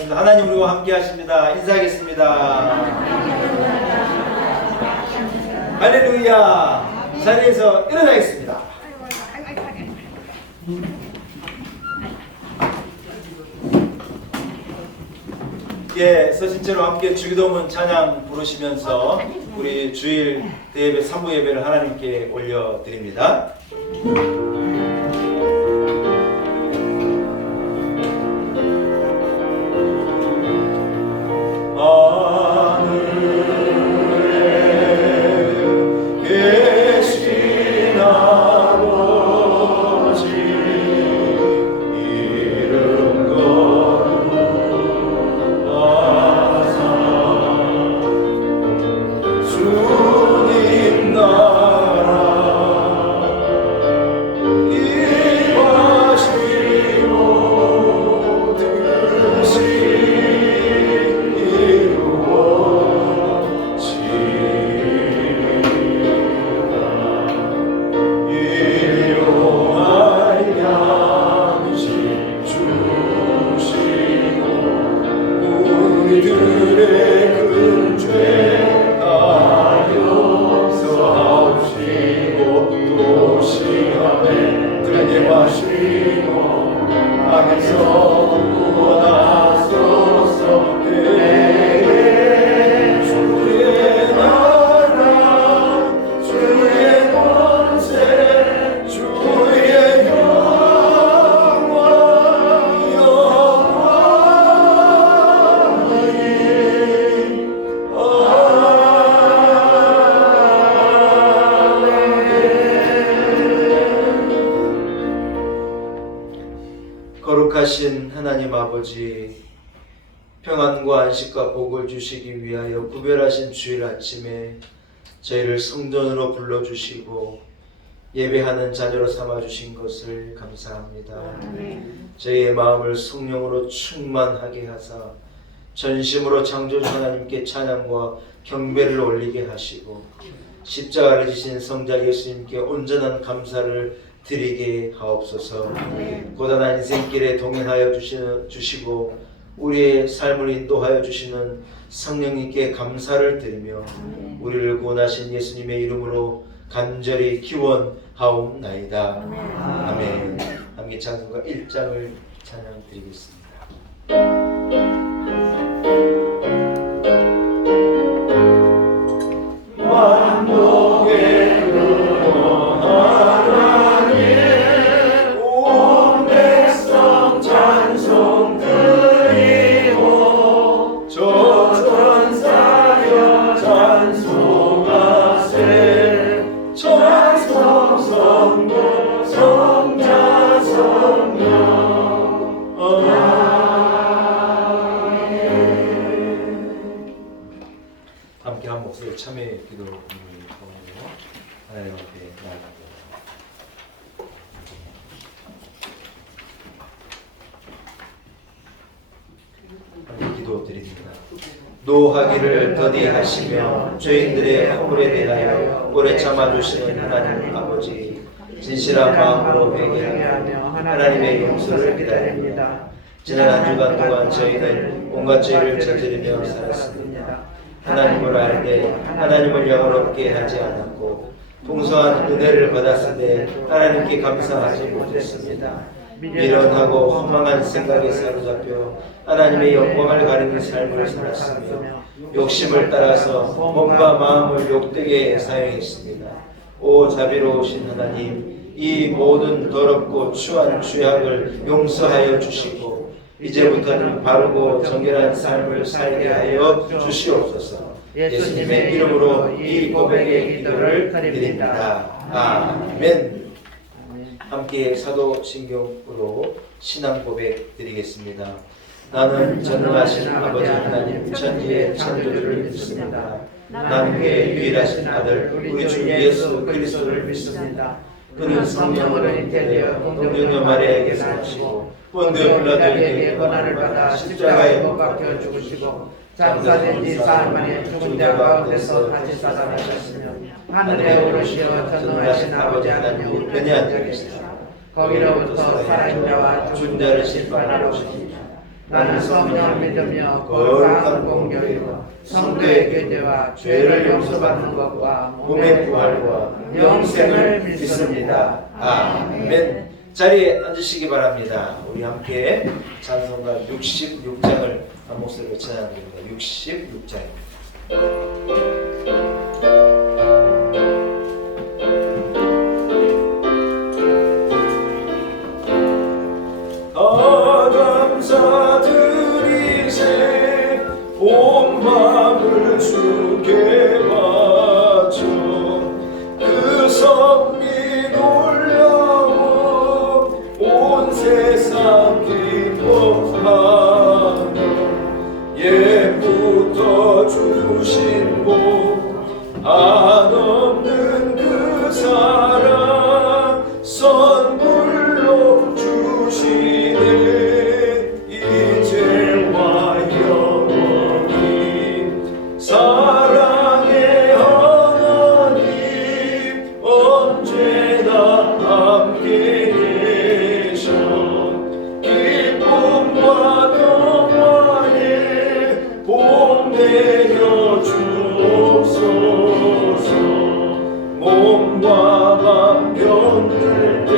하겠습니다. 하나님 우리와 함께 하십니다. 인사하겠습니다. 할렐루야. 자리에서 일어나겠습니다. 예, 서신처럼 함께 주기도문 찬양 부르시면서 우리 주일 대예배 3부 예배를 하나님께 올려드립니다. 거룩하신 하나님 아버지, 평안과 안식과 복을 주시기 위하여 구별하신 주일 아침에 저희를 성전으로 불러주시고 예배하는 자녀로 삼아주신 것을 감사합니다. 저희의 마음을 성령으로 충만하게 하사 전심으로 창조주 하나님께 찬양과 경배를 올리게 하시고 십자가를 지신 성자 예수님께 온전한 감사를 드리게 하옵소서. 고단한 인생길에 동행하여 주시고 우리의 삶을 인도하여 주시는 성령님께 감사를 드리며 우리를 구원하신 예수님의 이름으로 간절히 기원하옵나이다. 아멘. 함께 찬송가 1장을 찬양 드리겠습니다. 만복의 근원 하나님, 온 백성 찬송 드리고 저 천사여 찬송하세. 찬송 성부 성자 성령 함께 한 목소리로 참회 기도 하나님 앞에 나아가고 기도 드립니다. 노하기를 더디하시며 죄인들의 허물에 대하여 오래 참아주시는 하나님 아버지, 진실한 마음으로 회개하며 하나님의 용서를 기다립니다. 지난 한 주간 동안 저희는 온갖 죄를 저지르며 살았습니다. 하나님을 알되 하나님을 영원롭게 하지 않았고 풍성한 은혜를 받았을 때 하나님께 감사하지 못했습니다. 미련하고 허망한 생각에 사로잡혀 하나님의 영광을 가리는 삶을 살았으며 욕심을 따라서 몸과 마음을 욕되게 사용했습니다. 오 자비로우신 하나님, 이 모든 더럽고 추한 죄악을 용서하여 주시고 이제부터는 바르고 정결한 삶을 살게 하여 주시옵소서. 예수님의 이름으로 이 고백의 기도를 드립니다. 아멘. 함께 사도신경으로 신앙 고백 드리겠습니다. 나는 전능하신 아버지 하나님 천지의 창조주를 믿습니다. 나는 그의 유일하신 아들 우리 주 예수 그리스도를 믿습니다. 그는 성령으로 잉태되어 동정녀 마리아에게서 나시고 본디오 빌라도에게 고난을 받아 십자가에 못 박혀 죽으시고 장사된 지 사흘 만에 죽은 자 가운데서 다시 살아나셨으며 하늘에 오르시어 전능하신 아버지 하나님 우편에 앉아 계시다. 거기로부터 살아있는 자와 죽은 자를 심판하러 오시니 나는 성령을 믿으며 거룩한 공경과 성도의 교제와 죄를 용서받는 것과 몸의 부활과 영생을 믿습니다. 아멘. 자리에 앉으시기 바랍니다. 우리 함께 찬송가 66장을 한 목소리로 찬양드립니다. 66장입니다. 감사드리세 온 마음을 주께 바쳐 그 선미 놀라워 온 세상 기뻐하며 옛부터 주신 복 한없는 그 사랑 선물로 주시네 이제와 영원히 사랑의 하나님 언제나 함께 계셔 기쁨과 평화에 복 내려 주옵소서 몸과 맘 병들 때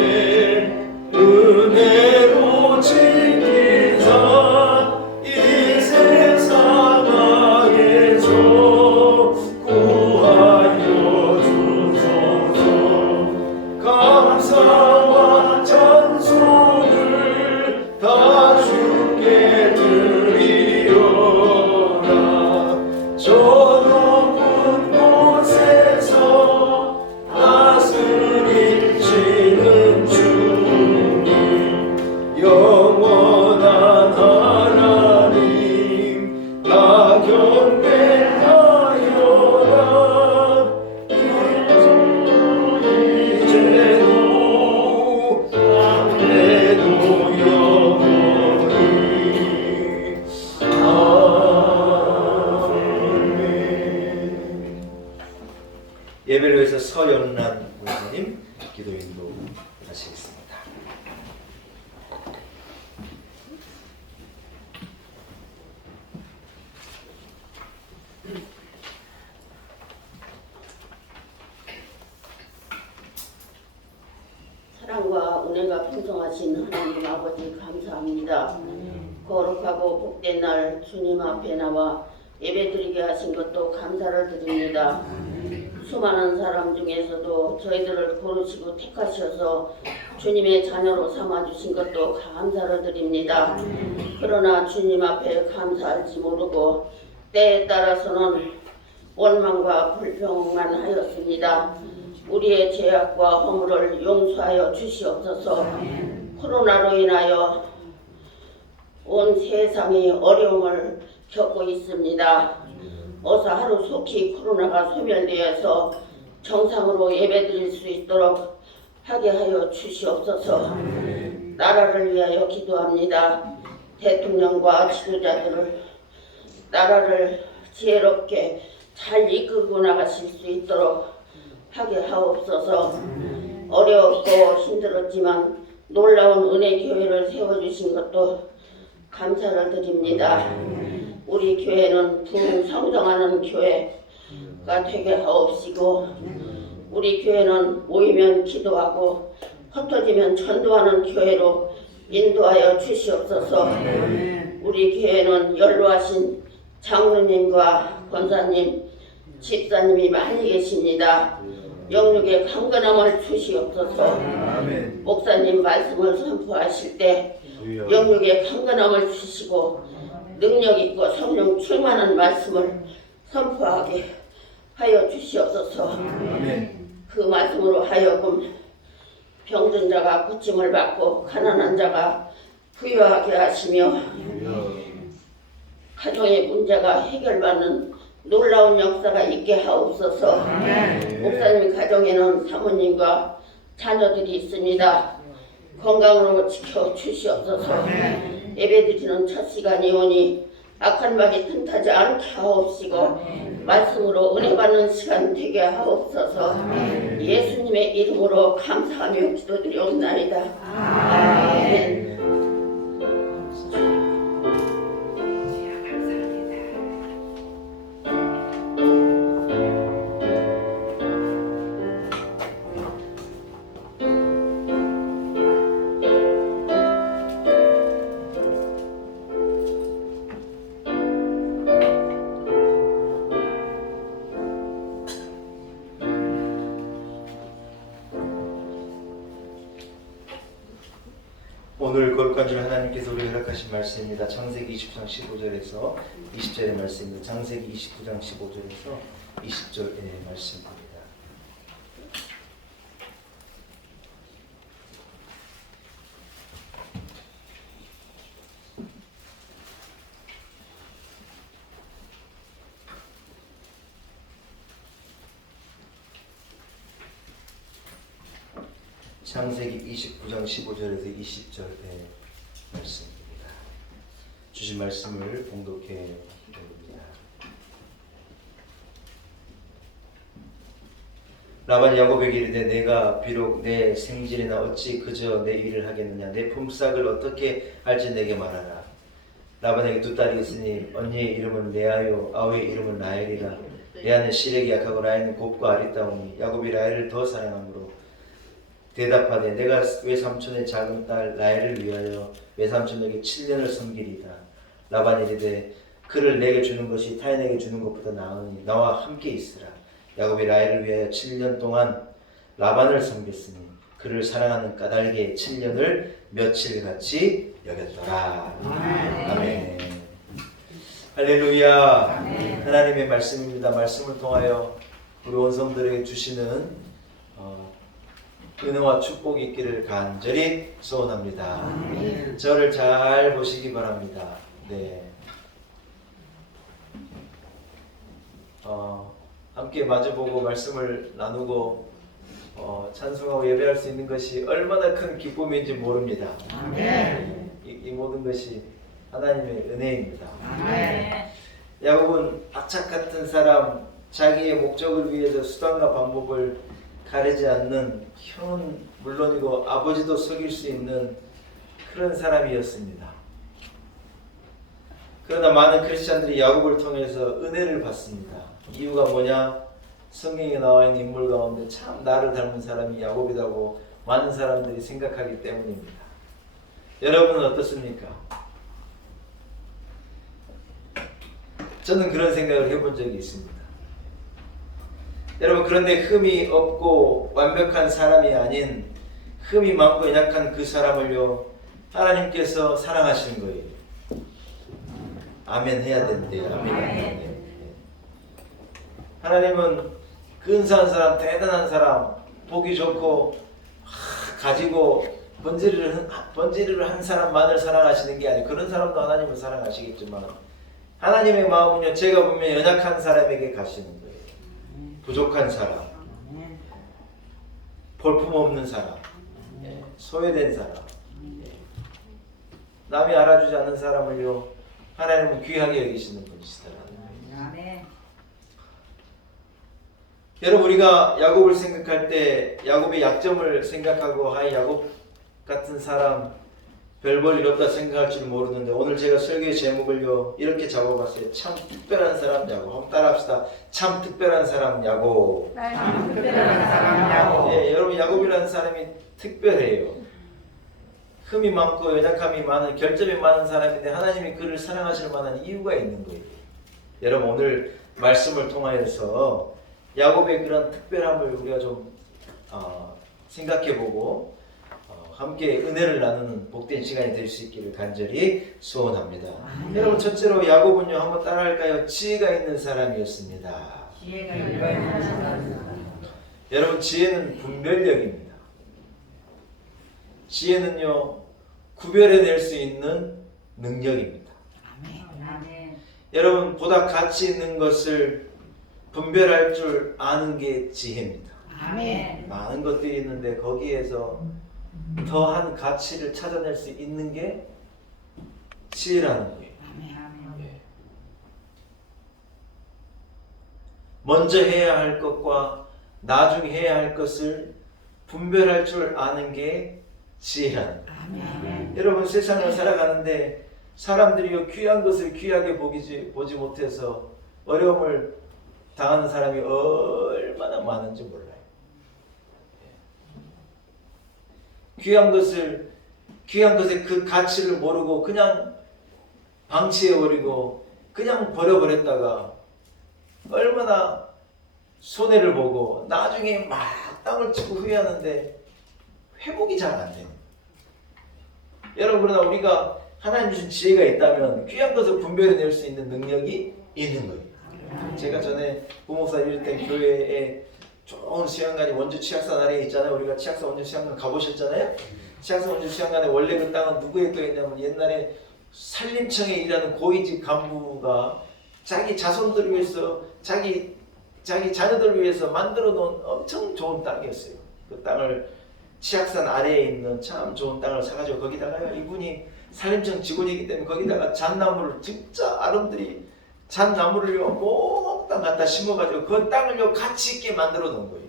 은혜로 지키사 이 세상 악에서 구하여 주소서 감사와 찬송을 다 주께 드리오라 저 높은 곳에서 다스리시는 주님 영원한 하나님 다 경배하여라 이제도 앞에도 영원히 아멘. 예배를 위해서 서연란 목사님 기도 인도 하시겠습니다. 사랑과 은혜가 풍성하신 하나님 아버지 감사합니다. 거룩하고 복된 날 주님 앞에 나와 예배드리게 하신 것도 감사를 드립니다. 수많은 사람 중에서도 저희들을 고르시고 택하셔서 주님의 자녀로 삼아주신 것도 감사를 드립니다. 그러나 주님 앞에 감사할지 모르고 때에 따라서는 원망과 불평만 하였습니다. 우리의 죄악과 허물을 용서하여 주시옵소서. 코로나로 인하여 온 세상이 어려움을 겪고 있습니다. 어서 하루 속히 코로나가 소멸되어서 정상으로 예배드릴 수 있도록 하게 하여 주시옵소서. 나라를 위하여 기도합니다. 대통령과 지도자들을 나라를 지혜롭게 잘 이끌고 나가실 수 있도록 하게 하옵소서. 어렵고 힘들었지만 놀라운 은혜 교회를 세워주신 것도 감사를 드립니다. 우리 교회는 부흥성장하는 교회가 되게 하옵시고 우리 교회는 모이면 기도하고 흩어지면 전도하는 교회로 인도하여 주시옵소서. 우리 교회는 연로하신 장로님과 권사님, 집사님이 많이 계십니다. 영육의 강건함을 주시옵소서. 목사님 말씀을 선포하실 때 영육의 강건함을 주시고 능력 있고 성령 충만한 말씀을 선포하게 하여 주시옵소서. 그 말씀으로 하여금 병든 자가 고침을 받고 가난한 자가 부유하게 하시며 가정의 문제가 해결받는 놀라운 역사가 있게 하옵소서. 목사님 가정에는 사모님과 자녀들이 있습니다. 건강으로 지켜주시옵소서. 예배드리는 첫 시간이 오니 악한 말이 틈타지 않게 하옵시고 말씀으로 은혜 받는 시간 되게 하옵소서. 예수님의 이름으로 감사하며 기도드리옵나이다. 아멘. 거룩한 줄 하나님께서 우리 허락하신 말씀입니다. 창세기 29장 15절에서 20절의 말씀입니다. 창세기 29장 15절에서 20절의 말씀입니다. 창세기 29장 15절에서 20절의 말씀입니다. 주신 말씀을 봉독해 드립니다. 라반이 야곱에게 이르되 내가 비록 내 생질이나 어찌 그저 내 일을 하겠느냐 내 품삯을 어떻게 할지 내게 말하라. 라반에게 두 딸이 있으니 언니의 이름은 레아요 아우의 이름은 라헬이라. 레아는 시력이 약하고 라헬은 곱고 아리따우니 야곱이 라헬을 더 사랑하므로 대답하되 내가 외삼촌의 작은 딸 라헬을 위하여 외삼촌에게 7년을 섬기리다. 라반이 이르되 그를 내게 주는 것이 타인에게 주는 것보다 나으니 나와 함께 있으라. 야곱이 라헬을 위하여 7년 동안 라반을 섬겼으니 그를 사랑하는 까닭에 7년을 며칠같이 여겼더라. 아멘. 할렐루야. 아멘. 하나님의 말씀입니다. 말씀을 통하여 우리 원성들에게 주시는 은혜와 축복이 있기를 간절히 소원합니다. 아멘. 저를 잘 보시기 바랍니다. 네. 함께 마주보고 말씀을 나누고 찬송하고 예배할 수 있는 것이 얼마나 큰 기쁨인지 모릅니다. 아멘. 이 모든 것이 하나님의 은혜입니다. 아멘. 야곱은 악착 같은 사람, 자기의 목적을 위해서 수단과 방법을 가리지 않는 형은 물론이고 아버지도 속일 수 있는 그런 사람이었습니다. 그러나 많은 크리스찬들이 야곱을 통해서 은혜를 받습니다. 이유가 뭐냐? 성경에 나와 있는 인물 가운데 참 나를 닮은 사람이 야곱이라고 많은 사람들이 생각하기 때문입니다. 여러분은 어떻습니까? 저는 그런 생각을 해본 적이 있습니다. 여러분, 그런데 흠이 없고 완벽한 사람이 아닌 흠이 많고 연약한 그 사람을요 하나님께서 사랑하시는 거예요. 아멘 해야 된대요. 아멘. 하나님은 근사한 사람, 대단한 사람, 보기 좋고 가지고 번지르르 한 사람만을 사랑하시는 게 아니고 그런 사람도 하나님은 사랑하시겠지만 하나님의 마음은요 제가 보면 연약한 사람에게 가시는 거예요. 부족한 사람, 볼품없는 사람, 소외된 사람, 남이 알아주지 않는 사람을요 하나님은 귀하게 여기시는 분이시더라고요. 여러분, 우리가 야곱을 생각할 때 야곱의 약점을 생각하고 야곱 같은 사람 별 볼 일 없다 생각할 줄 모르는데 오늘 제가 설교의 제목을요 이렇게 잡아봤어요. 참 특별한 사람 야곱. 한번 따라합시다. 참 특별한 사람 야곱. 참 특별한 사람 야곱. 예, 여러분, 야곱이라는 사람이 특별해요. 흠이 많고 연약함이 많은, 결점이 많은 사람인데 하나님이 그를 사랑하실 만한 이유가 있는 거예요. 여러분, 오늘 말씀을 통하여서 야곱의 그런 특별함을 우리가 좀 생각해보고 함께 은혜를 나누는 복된 시간이 될 수 있기를 간절히 소원합니다. 여러분, 첫째로 야곱은요 한번 따라할까요? 지혜가 있는 사람이었습니다. 지혜가 있는 사람. 여러분, 지혜는 분별력입니다. 지혜는요 구별해낼 수 있는 능력입니다. 아멘. 여러분, 보다 가치 있는 것을 분별할 줄 아는 게 지혜입니다. 아멘. 많은 것들이 있는데 거기에서 더한 가치를 찾아낼 수 있는 게 지혜라는 거예요. 아멘. 먼저 해야 할 것과 나중에 해야 할 것을 분별할 줄 아는 게 지혜라는 거예요. 아멘. 여러분, 세상을 살아가는데 사람들이 귀한 것을 귀하게 보지 못해서 어려움을 당하는 사람이 얼마나 많은지 몰라요. 귀한 것의 그 가치를 모르고 그냥 방치해버리고 그냥 버려버렸다가 얼마나 손해를 보고 나중에 막 땅을 치고 후회하는데 회복이 잘 안 돼요. 여러분 그러나 우리가 하나님 주신 지혜가 있다면 귀한 것을 분별해낼 수 있는 능력이 있는 거예요. 제가 전에 부목사 이럴 때 교회에 좋은 수양관이 원주 치악산 아래에 있잖아요. 우리가 치악산 원주 수양관 가보셨잖아요. 치악산 원주 수양관에 원래 그 땅은 누구의 거였냐면 옛날에 산림청에 일하는 고위직 간부가 자기 자손들을 위해서 자기 자녀들을 위해서 만들어 놓은 엄청 좋은 땅이었어요. 그 땅을 치악산 아래에 있는 참 좋은 땅을 사가지고 거기다가 이분이 산림청 직원이기 때문에 거기다가 잣나무를 진짜 아름드리 잣나무를요 몽땅 갖다 심어가지고 그 땅을요 가치 있게 만들어 놓은 거예요.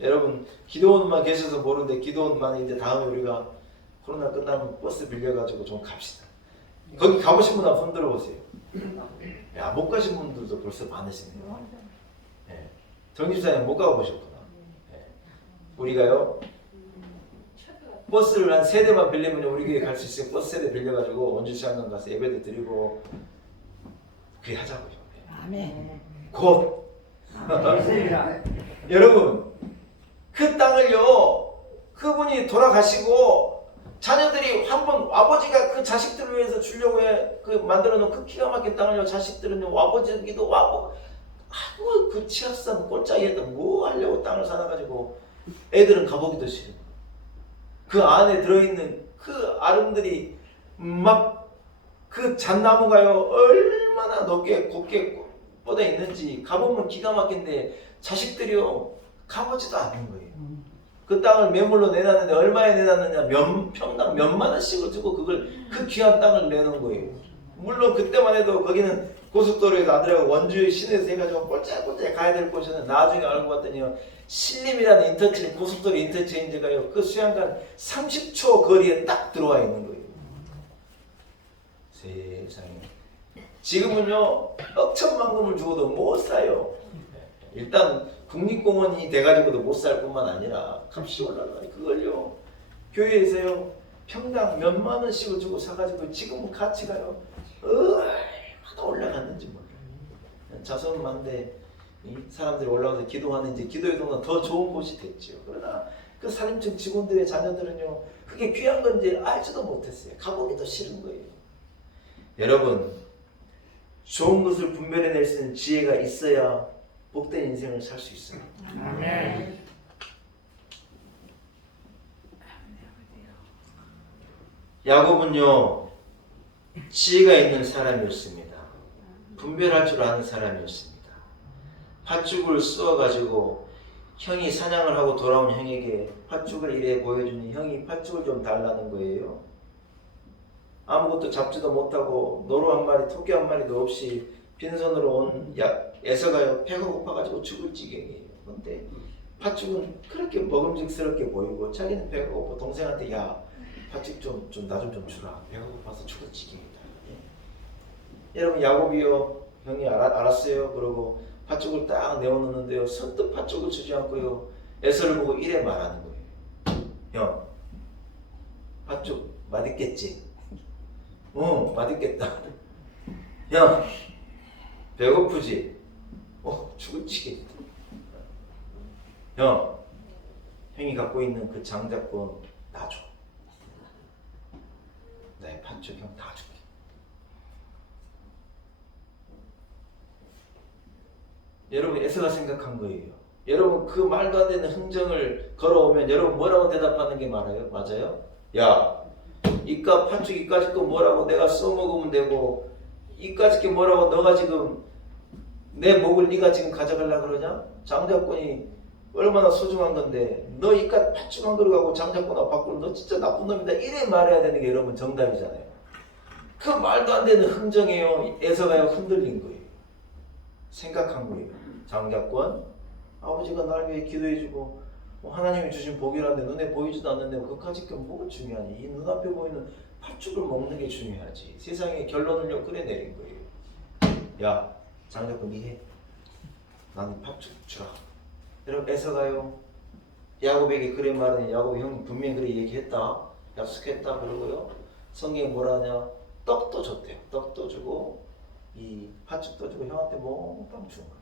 여러분 기도원만 계셔서 모르는데 기도원만 이제 다음에 우리가 코로나 끝나면 버스 빌려가지고 좀 갑시다. 거기 가보신 분 한번 손 들어보세요. 야, 못 가신 분들도 벌써 많으시네요. 예. 정집사님 못 가보셨구나. 예. 우리가요 버스를 한 3대만 빌리면 우리 교회 갈 수 있어요. 버스 3대 빌려가지고 원주시장관 가서 예배도 드리고 그래 하자고요. 아멘. 곧 여러분 그 땅을요 그분이 돌아가시고 자녀들이 한 번 아버지가 그 자식들을 위해서 주려고 그 만들어 놓은 그 기가 막힌 땅을요 자식들은요 아버지기도 와고 아이고 그 치악산 꼴짝이에다 뭐 하려고 땅을 사놔가지고 애들은 가보기도 싫어. 그 안에 들어있는 그 아름들이 막 그 잣나무가요 얼마나 높게 곱게 뻗어 있는지 가보면 기가 막힌데 자식들이요 가보지도 않는 거예요. 그 땅을 매물로 내놨는데 얼마에 내놨느냐 평당 몇만 원씩을 주고 그걸 그 귀한 땅을 내놓은 거예요. 물론 그때만 해도 거기는 고속도로에서 아들하고 원주 시내에서 해가지고 꼴짝꼴짝 가야 될 곳이었는데 나중에 알고 봤더니 신림이라는 인터체인지 고속도로 인터체인지가요 그 수양관 30초 거리에 딱 들어와 있는 거예요. 세상에 지금은요 억천만금을 주고도 못 사요. 일단 국립공원이 돼가지고도 못 살 뿐만 아니라 값이 올라가요. 그걸요 교회에서요 평당 몇만 원씩을 주고 사가지고 지금은 가치가요 얼마나 올라갔는지 몰라요. 자손만대 사람들이 올라와서 기도하는 이제 기도의 동안 더 좋은 곳이 됐죠. 그러나 그 산림청 직원들의 자녀들은요 그게 귀한 건지 알지도 못했어요. 가보기도 싫은 거예요. 여러분 좋은 것을 분별해낼 수 있는 지혜가 있어야 복된 인생을 살 수 있습니다. 아멘. 야곱은요 지혜가 있는 사람이었습니다. 분별할 줄 아는 사람이었습니다. 팥죽을 쑤어가지고 형이 사냥을 하고 돌아온 형에게 팥죽을 이래 보여주니 형이 팥죽을 좀 달라는 거예요. 아무것도 잡지도 못하고 노루 한 마리 토끼 한 마리도 없이 빈손으로 온 에서가요 배가 고파가지고 죽을 지경이에요. 근데 팥죽은 그렇게 먹음직스럽게 보이고 자기는 배가 고파 동생한테 야 팥죽 좀 나 좀 주라. 배가 고파서 죽을 지경이다. 예. 여러분 야곱이요 형이 알았어요. 그러고 팥죽을 딱 내어놓는데요 선뜻 팥죽을 주지 않고요 에서를 보고 이래 말하는 거예요. 형 팥죽 맛있겠지? 맛있겠다. 야 배고프지? 죽을 지겠다. 형 형이 갖고 있는 그 장자권 놔줘. 내 팥죽 형 다 줄게. 여러분 에서가 생각한 거예요. 여러분 그 말도 안 되는 흥정을 걸어오면 여러분 뭐라고 대답하는 게 맞아요? 야 이깟 팥죽 이까짓 거 뭐라고 내가 써먹으면 되고 이까짓 게 뭐라고 너가 지금 내 목을 네가 지금 가져가려고 그러냐? 장자권이 얼마나 소중한 건데 너 이깟 팥죽 한 그릇 갖고 장자권하고 바꾸면 너 진짜 나쁜 놈이다. 이래 말해야 되는 게 여러분 정답이잖아요. 그 말도 안 되는 흥정이에요. 에서가요 흔들린 거예요. 생각한 거예요. 장자권 아버지가 날 위해 기도해주고 하나님이 주신 복이라는데 눈에 보이지도 않는데 그까짓 게 뭐가 중요하니? 이 눈앞에 보이는 팥죽을 먹는 게 중요하지. 세상의 결론을요 끌어내린 거예요. 야 장자권 니 해. 나는 팥죽 주라. 여러분 에서가요 야곱에게 그래 말하니 야곱이 형이 분명히 그래 얘기했다. 약속했다. 그러고요 성경에 뭐라 하냐 떡도 줬대요. 떡도 주고 이 팥죽도 주고 형한테 몽땅 준 거예요.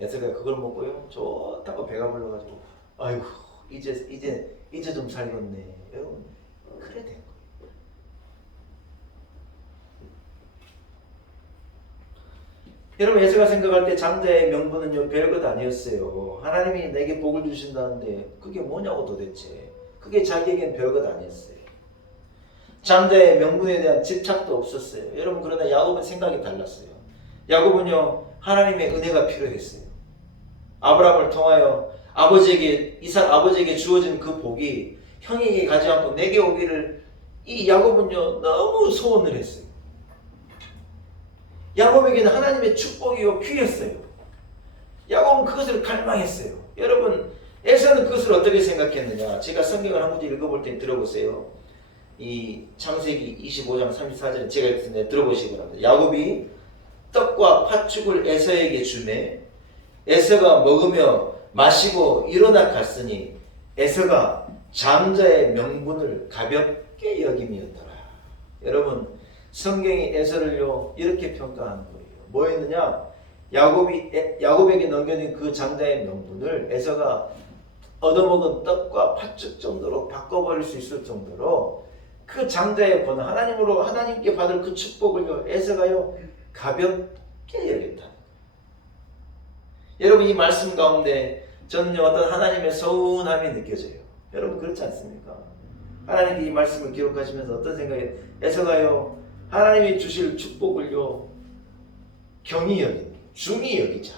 에서가 그걸 먹고요 좋다고 배가 불러가지고 아이고 이제 좀 살겠네. 여러분 그래 된 거예요. 여러분 에서가 생각할 때 장자의 명분은요 별것 아니었어요. 하나님이 내게 복을 주신다는데 그게 뭐냐고 도대체. 그게 자기에겐 별것 아니었어요. 장자의 명분에 대한 집착도 없었어요. 여러분 그러나 야곱은 생각이 달랐어요. 야곱은요 하나님의 은혜가 필요했어요. 아브라함을 통하여 이삭 아버지에게 주어진 그 복이 형에게 가지 않고 내게 오기를 이 야곱은요 너무 소원을 했어요. 야곱에게는 하나님의 축복이요 귀했어요. 야곱은 그것을 갈망했어요. 여러분 에서는 그것을 어떻게 생각했느냐. 제가 성경을 한 구절 읽어볼 때 들어보세요. 이 창세기 25장 34절 제가 읽었는데 들어보시기 바랍니다. 야곱이 떡과 팥죽을 에서에게 주매 에서가 먹으며 마시고 일어나 갔으니 에서가 장자의 명분을 가볍게 여김이었더라. 여러분 성경이 에서를요 이렇게 평가하는 거예요. 뭐였느냐? 야곱에게 넘겨진 그 장자의 명분을 에서가 얻어먹은 떡과 팥죽 정도로 바꿔버릴 수 있을 정도로 그 장자의 권한 하나님께 받을 그 축복을요 에서가요 가볍게 여겼다는 거예요. 여러분 이 말씀 가운데 저는요 어떤 하나님의 서운함이 느껴져요. 여러분 그렇지 않습니까? 하나님이 이 말씀을 기록하시면서 어떤 생각이 에서가요 하나님이 주실 축복을요 경히 여기는 중히 여기자.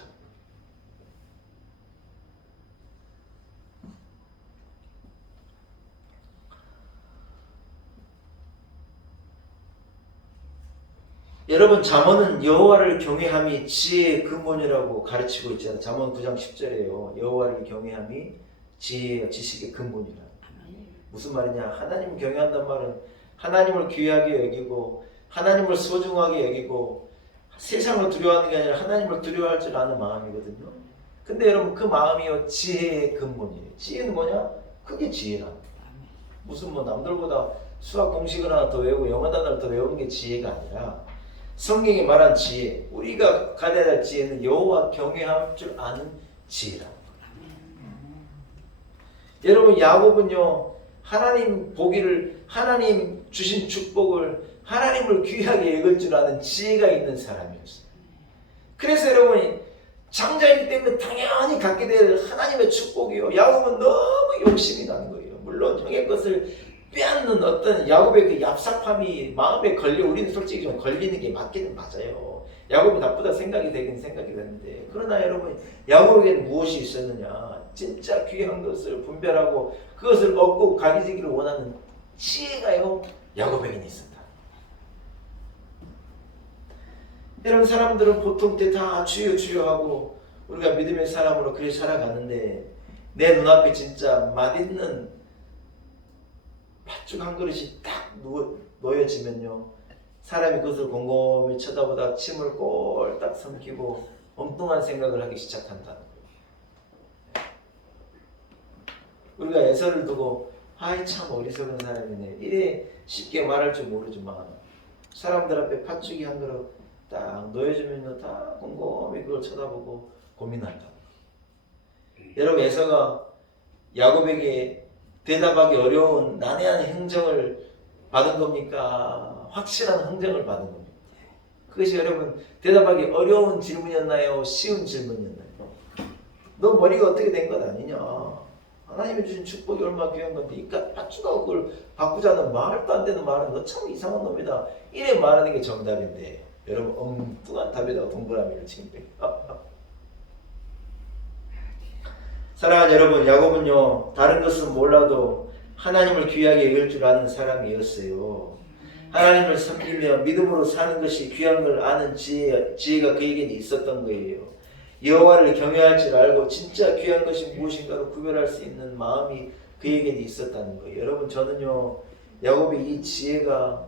여러분 잠언은 여호와를 경외함이 지혜의 근본이라고 가르치고 있잖아요. 잠언 9장 10절에요. 여호와를 경외함이 지혜와 지식의 근본이라. 무슨 말이냐? 하나님 경외한단 말은 하나님을 귀하게 여기고 하나님을 소중하게 여기고 세상을 두려워하는 게 아니라 하나님을 두려워할 줄 아는 마음이거든요. 근데 여러분 그 마음이요 지혜의 근본이에요. 지혜는 뭐냐? 그게 지혜라. 무슨 뭐 남들보다 수학 공식을 하나 더 외우고 영어 단어를 더 외우는 게 지혜가 아니라 성경이 말한 지혜, 우리가 가져야 할 지혜는 여호와 경외할 줄 아는 지혜라. 여러분 야곱은요 하나님 보기를 하나님 주신 축복을 하나님을 귀하게 여길 줄 아는 지혜가 있는 사람이었어요. 그래서 여러분 장자이기 때문에 당연히 갖게 될 하나님의 축복이요 야곱은 너무 욕심이 나는 거예요. 물론 형의 것을 빼앗는 어떤 야곱의 그 얍삽함이 마음에 걸려 우리는 솔직히 좀 걸리는 게 맞기는 맞아요. 야곱이 나쁘다 생각이 되긴 생각이 되는데 그러나 여러분 야곱에게는 무엇이 있었느냐? 진짜 귀한 것을 분별하고 그것을 얻고 가지기를 원하는 지혜가요 야곱에게는 있었다. 이런 사람들은 보통 때 다 주여 주여 하고 우리가 믿음의 사람으로 그렇게 살아가는데 내 눈앞에 진짜 맛있는 팥죽 한 그릇이 딱 놓여지면요 사람이 그것을 곰곰이 쳐다보다 침을 꼴딱 삼키고 엉뚱한 생각을 하기 시작한다는 거예요. 우리가 에서를 두고 아이 참 어리석은 사람이네 이래 쉽게 말할 줄 모르지만 사람들 앞에 팥죽이 한 그릇 딱 놓여지면요 다 곰곰이 그걸 쳐다보고 고민한다. 여러분 에서가 야곱에게 대답하기 어려운 난해한 행정을 받은 겁니까? 확실한 행정을 받은 겁니까? 그것이 여러분 대답하기 어려운 질문이었나요? 쉬운 질문이었나요? 너 머리가 어떻게 된 것 아니냐? 하나님이 주신 축복이 얼마나 귀한 건데 이깟 팥죽하고 그걸 바꾸자는 말도 안 되는 말은 너 참 이상한 놈이다 이래 말하는 게 정답인데 여러분 엉뚱한 답에다가 동그라미를 치는 거예요. 사랑하는 여러분 야곱은요 다른 것은 몰라도 하나님을 귀하게 여길 줄 아는 사람이었어요. 하나님을 섬기며 믿음으로 사는 것이 귀한 걸 아는 지혜가 그에게는 있었던 거예요. 여호와를 경외할 줄 알고 진짜 귀한 것이 무엇인가를 구별할 수 있는 마음이 그에게는 있었다는 거예요. 여러분 저는요 야곱의 이 지혜가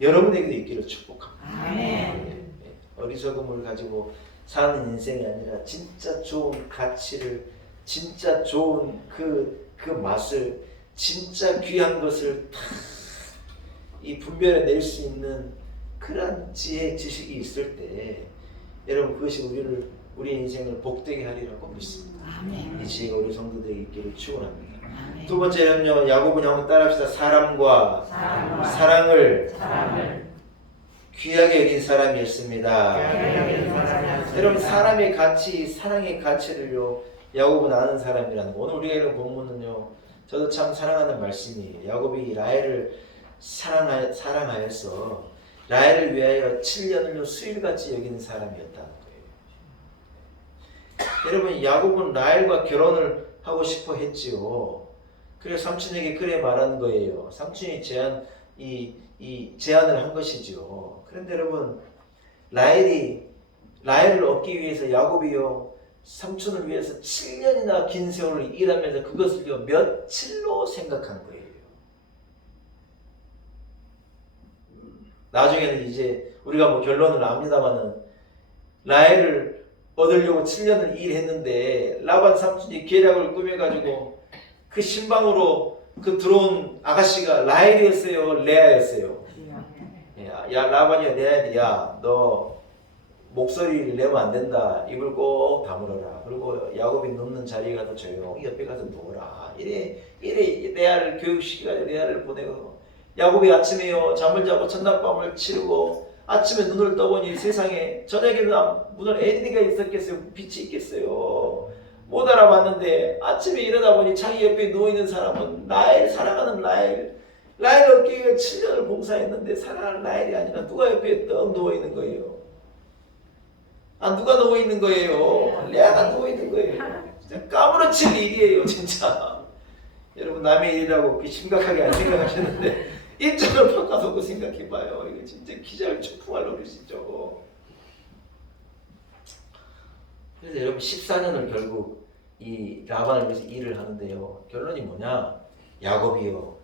여러분에게도 있기를 축복합니다. 아멘. 어리석음을 가지고 사는 인생이 아니라 진짜 좋은 가치를 진짜 좋은 그 맛을 진짜 귀한 것을 다 이 분별해 낼 수 있는 그런 지혜 지식이 있을 때 여러분 그것이 우리 인생을 복되게 하리라고 믿습니다. 아멘. 이 지혜가 우리 성도들에게 있기를 축원합니다. 두 번째는요, 야고보니 한번 따라합시다. 사람과 사랑을 귀하게 여긴 사람이었습니다. 여러분, 사람의 가치, 사랑의 가치를요, 야고보는 아는 사람이라는 거. 오늘 우리가 읽은 본문은요, 저도 참 사랑하는 말씀이에요. 야곱이 라헬을 사랑하여서 라헬을 위하여 7년을요 수일같이 여기는 사람이었다는 거예요. 여러분, 야곱은 라헬과 결혼을 하고 싶어 했지요. 그래서 삼촌에게 그래 말한 거예요. 삼촌이 제안을 한 것이죠. 그런데 여러분, 라헬을 얻기 위해서 야곱이요 삼촌을 위해서 7년이나 긴 세월을 일하면서 그것을요 며칠로 생각한 거예요. 나중에는 이제 우리가 뭐 결론을 압니다마는 라헬을 얻으려고 7년을 일했는데 라반 삼촌이 계략을 꾸며가지고 그 신방으로 그 들어온 아가씨가 라헬이었어요, 레아였어요? 야 라반이야, 레아야, 야 너 목소리를 내면 안 된다. 입을 꼭 다물어라. 그리고 야곱이 눕는 자리에 가서 조용히 옆에 가서 누워라. 이래 레아를 교육시켜가지고 레아를 보내고, 야곱이 아침에요 잠을 자고 첫날밤을 치르고 아침에 눈을 떠보니 세상에 저녁에는 문을 애니가 있었겠어요? 빛이 있겠어요? 못 알아봤는데 아침에 일어나 보니 자기 옆에 누워있는 사람은 라헬, 사랑하는 라헬 얻기 위해 7년을 봉사했는데 사랑하는 라헬이 아니라 누가 옆에 떡 누워있는 거예요. 누가 누워있는 거예요? 레아가 누워있는 거예요. 진짜 까무러칠 일이에요, 진짜. 여러분, 남의 일이라고 그렇게 심각하게 안 생각하시는데 입장을 바꿔서 생각해봐요. 이거 진짜 기자를 축풍할 노릇이죠. 그래서 여러분, 14년을 결국 이 라반을 위해서 일을 하는데요, 결론이 뭐냐? 야곱이요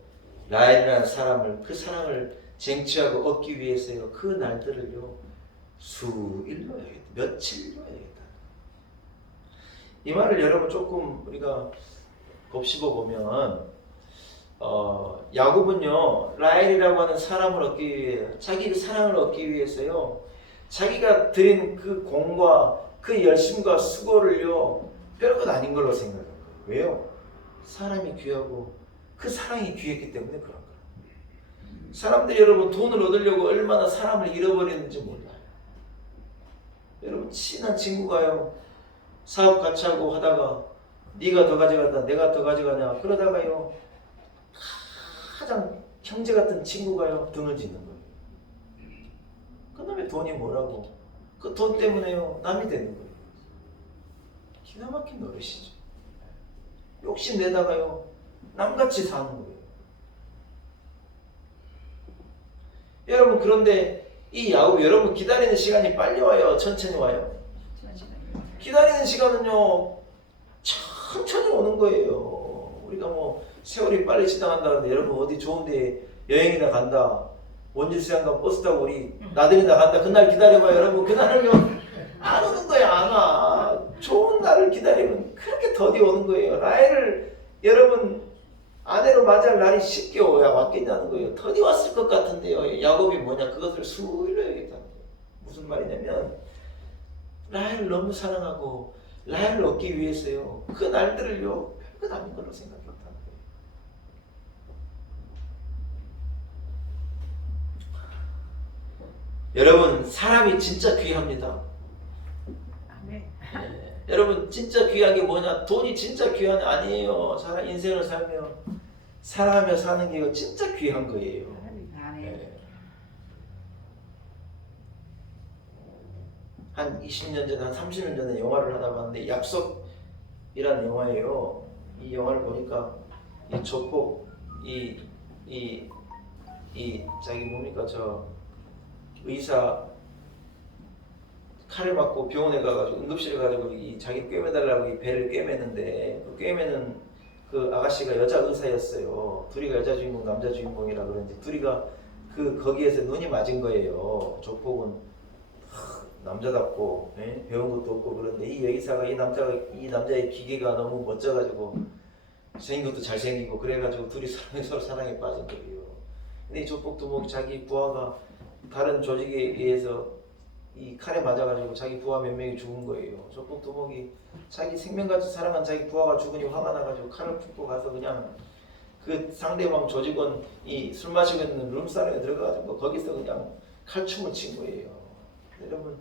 라헬이라는 사람을, 그 사랑을 쟁취하고 얻기 위해서요 그 날들을요 수일로 해야겠다. 며칠로 해야겠다. 이 말을 여러분 조금 우리가 곱씹어 보면 야곱은요 라헬이라고 하는 사람을 얻기 위해, 자기 사랑을 얻기 위해서요 자기가 들인 그 공과 그 열심과 수고를요 별것 아닌 걸로 생각한 거예요. 왜요? 사람이 귀하고 그 사랑이 귀했기 때문에 그런 거예요. 사람들이 여러분 돈을 얻으려고 얼마나 사람을 잃어버리는지 몰라요. 여러분, 친한 친구가요 사업 같이 하고 하다가 네가 더 가져간다, 내가 더 가져가냐, 그러다가요 가장 형제 같은 친구가요 등을 짓는 거예요. 그놈의 돈이 뭐라고, 그 돈 때문에요 남이 되는 거예요. 기가 막힌 노릇이죠. 욕심내다가요 남같이 사는 거예요. 여러분, 그런데 이 야곱, 여러분 기다리는 시간이 빨리 와요, 천천히 와요? 기다리는 시간은요 천천히 오는 거예요. 우리가 뭐 세월이 빨리 지나간다는데 여러분 어디 좋은데 여행이나 간다, 원질수양 가 버스 타고 우리 나들이나 간다, 그날 기다려봐요. 여러분 그날은요 안 오는 거야, 안 와. 좋은 날을 기다리면 그렇게 더디 오는 거예요. 라헬을 여러분 아내로 맞이할 날이 쉽게 오야 왔겠냐는 거예요. 더디 왔을 것 같은데요. 야곱이 뭐냐, 그것을 수일로 해야겠다는 거예요. 무슨 말이냐면 라헬을 너무 사랑하고 라헬을 얻기 위해서요 그 날들을요 별것 아닌 걸로 생각했다는 거예요. 여러분, 사람이 진짜 귀합니다. 여러분, 진짜 귀한 게 뭐냐? 돈이 진짜 귀한 아니에요. 인생을 살며 사랑하며 사는 게 진짜 귀한 거예요. 네. 한 20년 전에, 한 30년 전에 영화를 하다 봤는데 약속이라는 영화예요. 이 영화를 보니까 이 조폭 자기 뭡니까 저 의사 칼을 맞고 병원에 가가지고 응급실에 가가지고 자기 꿰매달라고 이 배를 꿰매는데 그 꿰매는 그 아가씨가 여자 의사였어요. 둘이가 여자 주인공 남자 주인공이라 그러는데 둘이가 거기에서 눈이 맞은 거예요. 조폭은 남자답고 배운 것도 없고 그런데 이 여기사가 이 남자의 기계가 너무 멋져가지고 생긴 것도 잘생기고 그래가지고 둘이 서로 사랑에 빠진 거예요. 근데 이 조폭도 뭐 자기 부하가 다른 조직에 의해서 이 칼에 맞아가지고 자기 부하 몇 명이 죽은 거예요. 조폭 두목이 자기 생명같이 사랑한 자기 부하가 죽으니 화가 나가지고 칼을 품고 가서 그냥 그 상대방 조직원 이 술 마시고 있는 룸사롱에 들어가가지고 거기서 그냥 칼춤을 친 거예요. 여러분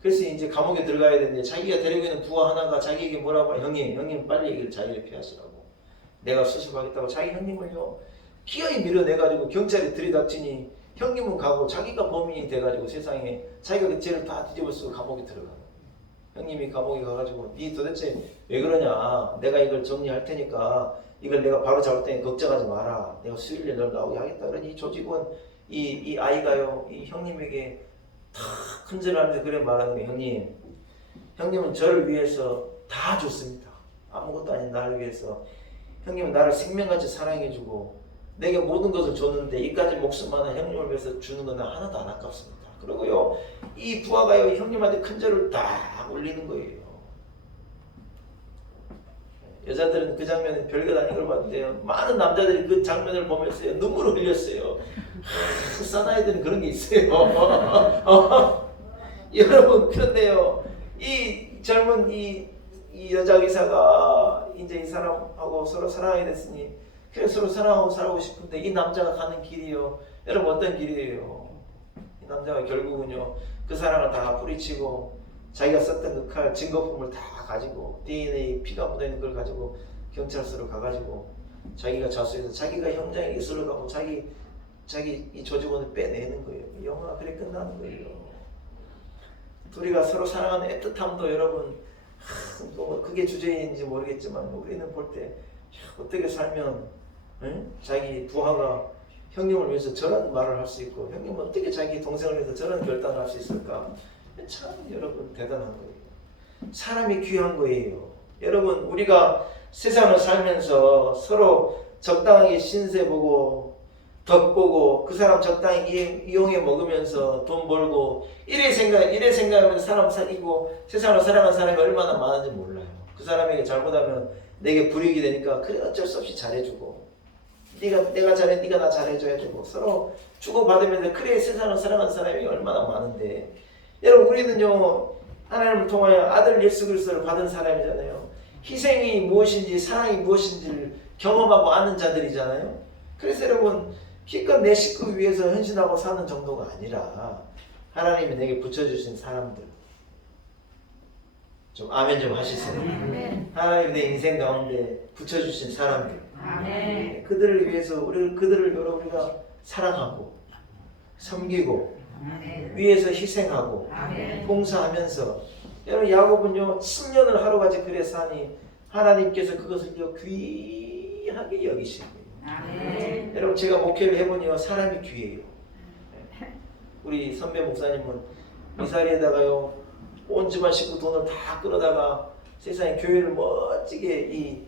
그래서 이제 감옥에 들어가야 되는데 자기가 데리고 있는 부하 하나가 자기에게 뭐라고 해요? 형님 빨리 얘기를 자기를 피하시라고. 내가 수습하겠다고 자기 형님을요 기어이 밀어내가지고 경찰에 들이닥치니 형님은 가고 자기가 범인이 돼가지고 세상에 자기가 그 죄를 다 뒤집어 쓰고 감옥에 들어가는 형님이 감옥에 가가지고 니 도대체 왜 그러냐 내가 이걸 정리할 테니까 이걸 내가 바로 잡을 테니 걱정하지 마라 내가 수요일에 널 나오게 하겠다 그러니 이 조직원 이 아이가요 이 형님에게 다 큰절하면서 그래 말하는 거예요. 형님은 저를 위해서 다 줬습니다. 아무것도 아닌 나를 위해서 형님은 나를 생명같이 사랑해주고 내게 모든 것을 줬는데 이까지 목숨만은 형님을 위해서 주는 건 하나도 안 아깝습니다. 그리고요 이 부하가요 형님한테 큰절을 딱 올리는 거예요. 여자들은 그 장면에 별것 아닌 걸 봤는데요 많은 남자들이 그 장면을 보면서 눈물을 흘렸어요. 사나이들은 그런 게 있어요. 여러분 그런데요 이 젊은 이 여자 의사가 이제 이 사람하고 서로 사랑하게 됐으니 그래 서로 사랑하고 살고 싶은데 이 남자가 가는 길이요 여러분 어떤 길이에요? 이 남자가 결국은요 그 사랑을 다 뿌리치고 자기가 썼던 그 칼 증거품을 다 가지고 DNA 피가 묻어있는 걸 가지고 경찰서로 가가지고 자기가 자수해서 자기가 형장에게 쓸어가고 자기 이 조직원을 빼내는 거예요. 영화가 그래 끝나는 거예요. 둘이가 서로 사랑하는 애틋함도 여러분 뭐 그게 주제인지 모르겠지만 우리는 볼 때 어떻게 살면 자기 부하가 형님을 위해서 저런 말을 할 수 있고 형님은 어떻게 자기 동생을 위해서 저런 결단을 할 수 있을까 참 여러분 대단한 거예요. 사람이 귀한 거예요. 여러분 우리가 세상을 살면서 서로 적당하게 신세 보고 덕 보고 그 사람 적당히 이용해 먹으면서 돈 벌고 이래 생각하면서 사람 사귀고 세상을 살아가는 사람이 얼마나 많은지 몰라요. 그 사람에게 잘못하면 내게 불이익이 되니까 그래 어쩔 수 없이 잘해주고 내가 잘해 네가 나 잘해줘야 되고 서로 주고받으면서 그래 세상을 살아가는 사람이 얼마나 많은데 여러분 우리는요 하나님을 통하여 아들 예수 그리스도를 받은 사람이잖아요. 희생이 무엇인지 사랑이 무엇인지를 경험하고 아는 자들이잖아요. 그래서 여러분 기껏 내 식구 위해서 헌신하고 사는 정도가 아니라 하나님이 내게 붙여주신 사람들 좀 아멘 좀 하시세요. 하나님이 내 인생 가운데 붙여주신 사람들 아멘. 그들을 위해서 그들을 우리가 사랑하고 섬기고 위해서 희생하고 봉사하면서 여러분 야곱은요 10년을 하루같이 그래 사니 하나님께서 그것을요 귀하게 여기신 거예요. 아멘. 여러분 제가 목회를 해보니요 사람이 귀해요. 우리 선배 목사님은 이사리에다가요 온 집안 식구 돈을 다 끌어다가 세상에 교회를 멋지게 이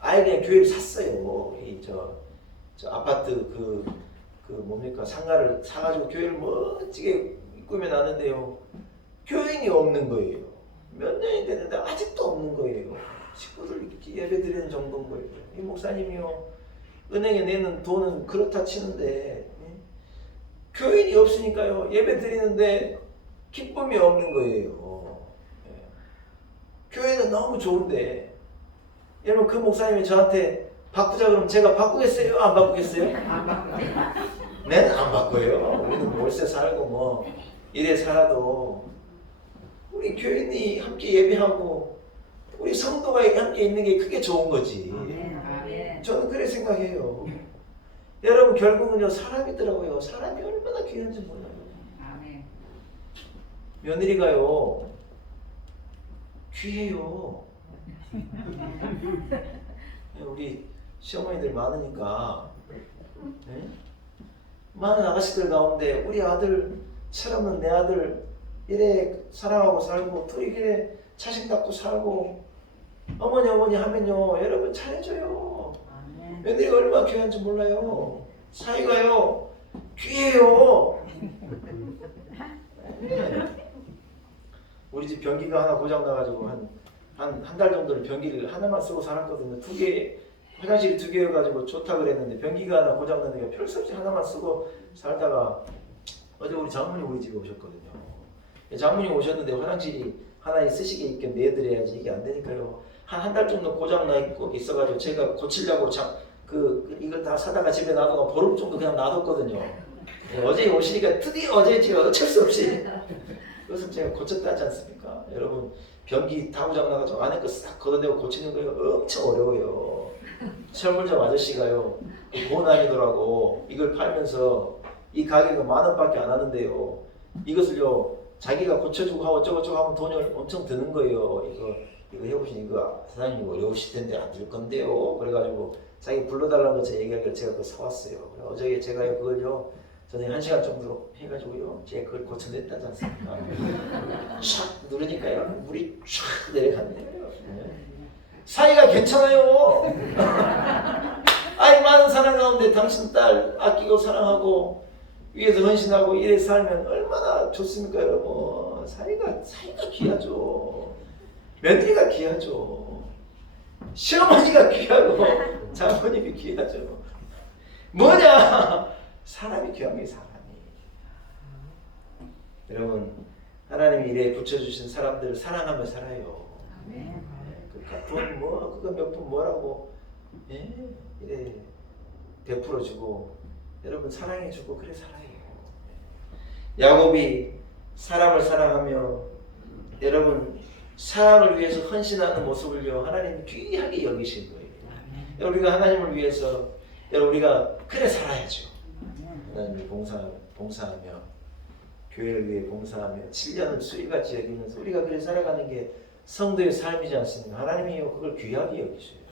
아예 그냥 교회를 샀어요. 이 저 아파트 그 뭡니까 상가를 사가지고 교회를 멋지게 꾸며놨는데요 교인이 없는 거예요. 몇 년이 됐는데 아직도 없는 거예요. 식구들 이렇게 예배 드리는 정도인 거예요. 이 목사님이요 은행에 내는 돈은 그렇다 치는데 교인이 없으니까요 예배 드리는데 기쁨이 없는 거예요. 교회는 너무 좋은데 여러분 그 목사님이 저한테 바꾸자 그러면 제가 바꾸겠어요? 안 바꾸겠어요? 안 바꿔요. 네? 안 바꿔요. 우리는 월세 살고 뭐 이래 살아도 우리 교인이 함께 예배하고 우리 성도가 함께 있는 게 그게 좋은 거지. 아멘. 저는 그래 생각해요. 여러분 결국은요 사람이더라고요. 사람이 얼마나 귀한지 몰라요. 아멘. 며느리가요 귀해요. 우리 시어머니들 많으니까 네? 많은 아가씨들 가운데 우리 아들 철없는 내 아들 이래 사랑하고 살고 또 이래 자식답고 살고 어머니 하면요 여러분 잘해줘요. 아멘. 며느리가 얼마나 귀한지 몰라요. 사위가요 귀해요. 우리 집 변기가 하나 고장 나가지고 한 달 정도를 변기를 하나만 쓰고 살았거든요. 화장실이 2개여가지고 좋다 그랬는데 변기가 하나 고장 나니까 별 수 없이 하나만 쓰고 살다가 어제 우리 장모님 우리 집에 오셨거든요. 장모님 오셨는데 화장실이 하나 쓰시게 있게 내드려야지 이게 안 되니까요. 한 달 정도 고장 나 있고 있어가지고 제가 고치려고 이걸 다 사다가 집에 놔두고 보름 정도 그냥 놔뒀거든요. 어제 오시니까 드디어 어제지 어쩔 수 없이 그것을 제가 고쳤다 하지 않습니까? 여러분 변기 다 고장 나가지고 안에 거 싹 걷어내고 고치는 거예요. 엄청 어려워요. 철물점 아저씨가요 고난이더라고 이걸 팔면서 이 가격은 10,000원밖에 안 하는데요. 이것을요 자기가 고쳐주고 하고 어쩌고저쩌고 하면 돈이 엄청 드는 거예요. 이거 해보신 이거 사장님 어려우실 텐데 안 줄 건데요. 그래가지고 자기 불러달라고 제가 얘기하기를 제가 그거 사왔어요. 어제 제가요 그걸요 저는 1시간 정도 해가지고요 제가 그걸 고쳐냈다지 않습니까? 촥 누르니까요 물이 촥 내려갔네요. 사이가 괜찮아요. 아이 많은 사랑 가운데 당신 딸 아끼고 사랑하고 위에서 헌신하고 이래 살면 얼마나 좋습니까 여러분. 사이가 귀하죠. 며느리가 귀하죠. 시어머니가 귀하고 장모님이 귀하죠. 뭐냐? 사람이 귀한 게 사람이. 여러분 하나님이 이래 붙여주신 사람들을 사랑하며 살아요. 돈 뭐 그거 몇 푼 뭐라고 이래 베풀어주고 여러분 사랑해주고 그래 살아요. 야곱이 사람을 사랑하며 여러분 사랑을 위해서 헌신하는 모습을요 하나님이 귀하게 여기신 거예요. 우리가 하나님을 위해서 여러분 우리가 그래 살아야죠. 하나님을 봉사하며 교회를 위해 봉사하며 7년을 수리같이 여기면서 우리가 그래 살아가는 게 성도의 삶이지 않습니까? 하나님이요 그걸 귀하게 여기셔요.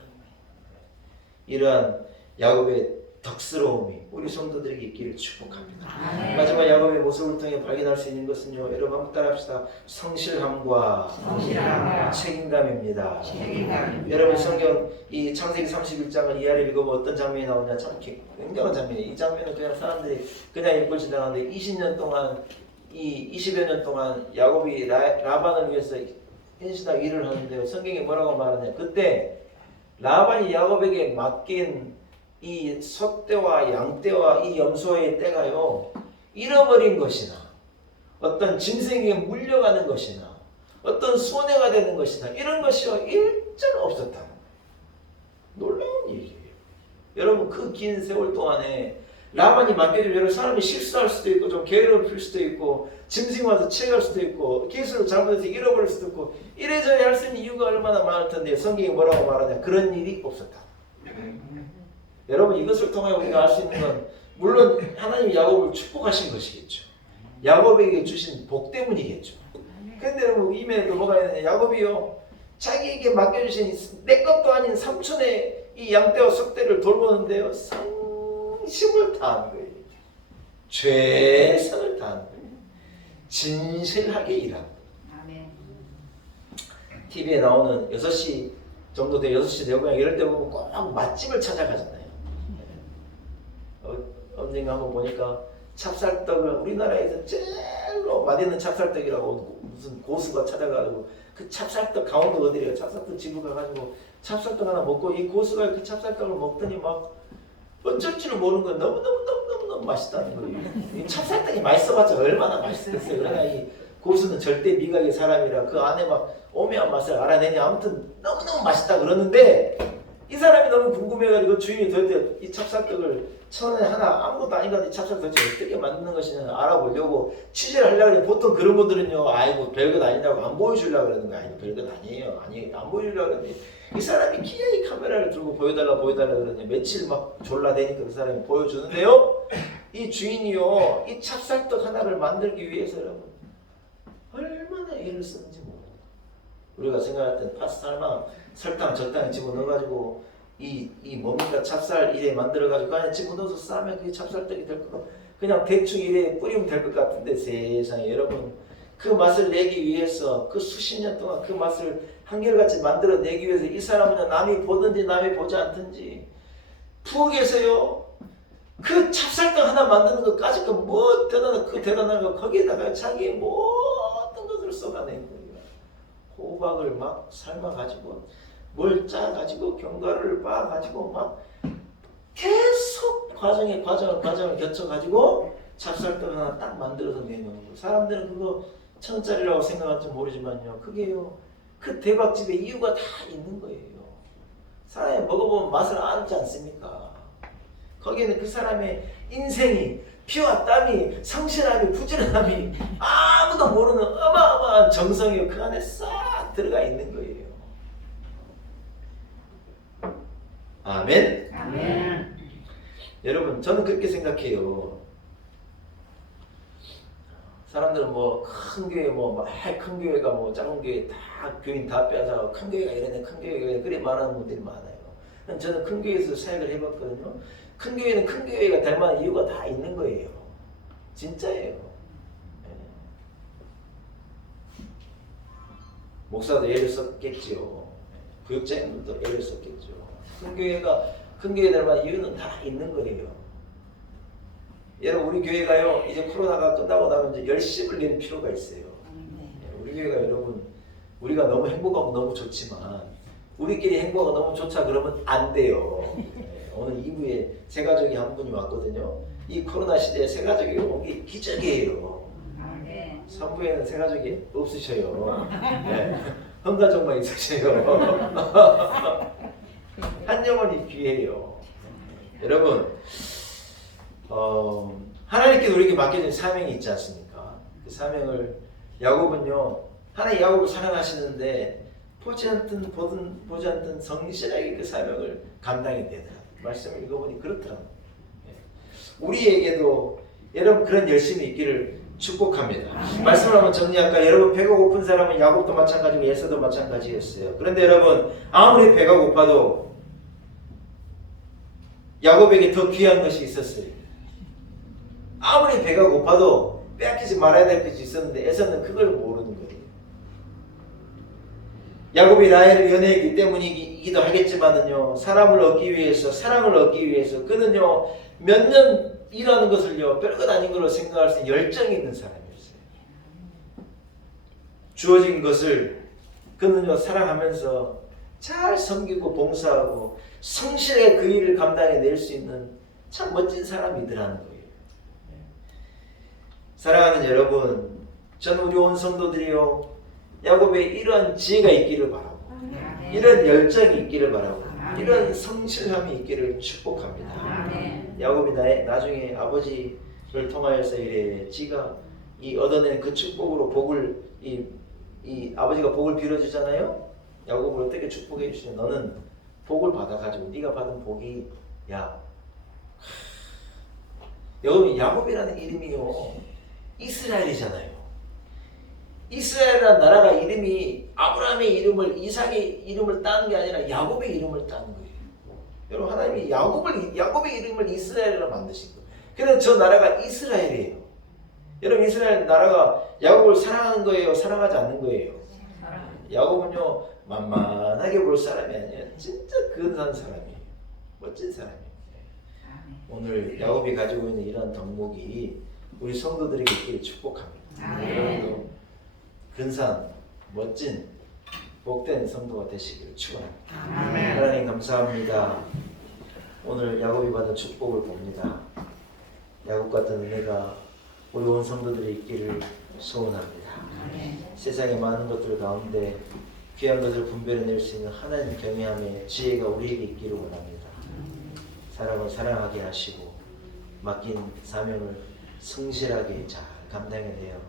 이러한 야곱의 덕스러움이 우리 성도들에게 있기를 축복합니다. 마지막 야곱의 모습을 통해 발견할 수 있는 것은요 여러분 한번 따라합시다. 성실함과 책임감입니다. 여러분 성경 이 창세기 31장을 이하를 읽어보면 어떤 장면이 나오냐 참 굉장한 장면이에요. 이 장면은 그냥 사람들이 그냥 읽고 지나가는데 20년 동안 이 20여 년 동안 야곱이 라반을 위해서 헌신하고 일을 하는데요. 성경에 뭐라고 말하냐 그때 라반이 야곱에게 맡긴 이 소떼와 양떼와 이 염소의 떼가요 잃어버린 것이나 어떤 짐승에게 물려가는 것이나 어떤 손해가 되는 것이나 이런 것이요 일절 없었다. 놀라운 일이에요. 여러분 그 긴 세월 동안에 라반이 맡겨주면 여러 사람이 실수할 수도 있고 좀 게으름을 필 수도 있고 짐승이 와서 취할 수도 있고 기술을 잘못해서 잃어버릴 수도 있고 이래저래 할 수 있는 이유가 얼마나 많을 텐데 성경이 뭐라고 말하냐 그런 일이 없었다. 여러분 이것을 통해 우리가 알 수 있는 건 물론 하나님이 야곱을 축복하신 것이겠죠. 야곱에게 주신 복 때문이겠죠. 그런데 여러분 이면에도 뭐가 있느냐 야곱이요 자기에게 맡겨주신 내 것도 아닌 삼촌의 이 양떼와 석떼를 돌보는데요 성심을 다한 거예요. 최선을 다한 거예요. 진실하게 일한 거예요. TV에 나오는 6시 정도 돼 6시 내고향 이럴 때 보면 꼭 맛집을 찾아가잖아요. 언젠가 한번 보니까 찹쌀떡을 우리나라에서 제일로 맛있는 찹쌀떡이라고 무슨 고수가 찾아가지고 그 찹쌀떡 강원도 어디래요? 찹쌀떡 집을 가가지고 찹쌀떡 하나 먹고 이 고수가 그 찹쌀떡을 먹더니 막 어쩔 줄을 모르는 건 너무 맛있다는 거예요. 이 찹쌀떡이 맛있어봤자 얼마나 맛있겠어요. 그러나 이 고수는 절대 미각의 사람이라 그 안에 막 오묘한 맛을 알아내니 아무튼 너무너무 맛있다 그러는데 이 사람이 너무 궁금해가지고 주인이 도대체 이 찹쌀떡을 1,000원에 하나 아무것도 아닌 것 같은 찹쌀떡 어떻게 만드는 것이냐 알아보려고 취재를 하려고 하는데 보통 그런 분들은요 아이고 별것 아니라고 안 보여주려고 그러는 거예요. 아니 별것 아니에요. 아니 안 보여주려고 그러는데 이 사람이 기어이 카메라를 들고 보여달라 그러더니 며칠 막 졸라대니까 그 사람이 보여주는데요 이 주인이요 이 찹쌀떡 하나를 만들기 위해서 여러분 얼마나 애를 쓰는지 모릅니다. 우리가 생각할 땐 파스타나 설탕 적당히 집어넣어가지고 이 뭡니까 찹쌀 이래 만들어가지고 그냥 집어넣어서 싸면 그게 찹쌀떡이 될 거고 그냥 대충 이래 뿌리면 될 것 같은데 세상에 여러분 그 맛을 내기 위해서 그 수십 년 동안 그 맛을 한결같이 만들어내기 위해서 이 사람은 남이 보든지 남이 보지 않든지 부엌에서요 그 찹쌀떡 하나 만드는 것까지 그 뭐 대단한 거 거기에다가 자기의 모든 것을 쏟아낸 거예요. 호박을 막 삶아가지고 뭘 짜가지고 견과류를 빻아가지고 막 계속 과정을 거쳐가지고 찹쌀떡 하나 딱 만들어서 내놓는 거예요. 사람들은 그거 천원짜리라고 생각할지 모르지만요, 그게요, 그 대박집에 이유가 다 있는 거예요. 사람이 먹어보면 맛을 알지 않습니까? 거기에는 그 사람의 인생이, 피와 땀이, 성실함이, 부지런함이, 아무도 모르는 어마어마한 정성이 그 안에 싹 들어가 있는 거예요. 아멘. 아멘. 여러분, 저는 그렇게 생각해요. 사람들은 뭐 큰 교회, 큰 교회가 작은 교회 다 교인 다 빼앗아 큰 교회가 이러네, 큰 교회가 이러네, 그래 말하는 분들이 많아요. 저는 큰 교회에서 사역을 해봤거든요. 큰 교회는 큰 교회가 될 만한 이유가 다 있는 거예요. 진짜예요. 목사도 애를 썼겠지요. 교육자님들도 애를 썼겠죠. 큰 교회 될 만한 이유는 다 있는 거예요. 여러분, 우리 교회가요, 이제 코로나가 끝나고 나면 이제 열심을 내는 필요가 있어요. 우리 교회가 여러분, 우리가 너무 행복하고 너무 좋지만 우리끼리 행복하고 너무 좋자 그러면 안 돼요. 오늘 2부에 새 가족이 한 분이 왔거든요. 이 코로나 시대에 새 가족이 온 게 기적이에요. 3부에는 새 가족이 없으셔요. 한 가족만 있으셔요. 한 영혼이 귀해요. 여러분, 하나님께서 우리에게 맡겨진 사명이 있지 않습니까? 그 사명을, 야곱은요, 하나님 야곱을 사랑하시는데 보지 않든 성실하게 그 사명을 감당해야 되더라고요. 말씀을 읽어보니 그렇더라고요. 우리에게도 여러분 그런 열심이 있기를 축복합니다. 말씀을 한번 정리할까? 여러분, 배가 고픈 사람은 야곱도 마찬가지고 에서도 마찬가지였어요. 그런데 여러분, 아무리 배가 고파도 야곱에게 더 귀한 것이 있었어요. 아무리 배가 고파도 빼앗기지 말아야 될 것이 있었는데 에서는 그걸 모르는 거예요. 야곱이 라헬을 연애했기 때문이기도 하겠지만은요, 사람을 얻기 위해서, 사랑을 얻기 위해서 그는요, 몇 년 일하는 것을요, 별것 아닌 걸로 생각할 수 있는 열정이 있는 사람이었어요. 주어진 것을 그는요, 사랑하면서 잘 섬기고 봉사하고 성실하게 그 일을 감당해낼 수 있는 참 멋진 사람이더라는 거예요. 사랑하는 여러분, 저는 우리 온 성도들이요, 야곱의 이러한 지혜가 있기를 바라고, 이런 열정이 있기를 바라고, 이런 성실함이 있기를 축복합니다. 야곱이 나중에 아버지를 통하여서 이래 지가 이 얻어낸 그 축복으로 복을, 이 아버지가 복을 빌어주잖아요. 야곱을 어떻게 축복해 주시냐? 너는 복을 받아가지고 네가 받은 복이, 여러분, 야곱이라는 이름이요, 이스라엘이잖아요. 이스라엘이라는 나라가 이름이 아브라함의 이름을, 이삭의 이름을 따는 게 아니라 야곱의 이름을 따는 거예요. 여러분, 하나님이 야곱의 이름을 이스라엘로 만드신 거예요. 그래서 저 나라가 이스라엘이에요. 여러분, 이스라엘 나라가 야곱을 사랑하는 거예요? 사랑하지 않는 거예요? 야곱은요, 만만하게 볼 사람이 아니에요. 진짜 근사한 사람이에요. 멋진 사람이에요. 오늘 야곱이 가지고 있는 이런 덕목이 우리 성도들에게 있기를 축복합니다. 여러분도 근사한, 멋진, 복된 성도가 되시기를 축원합니다. 하나님 감사합니다. 오늘 야곱이 받은 축복을 봅니다. 야곱 같은 은혜가 우리 온 성도들이 있기를 소원합니다. 세상의 많은 것들 가운데 귀한 것을 분별해낼 수 있는 하나님 경외함의 지혜가 우리에게 있기를 원합니다. 사람을 사랑하게 하시고 맡긴 사명을 성실하게 잘 감당해내어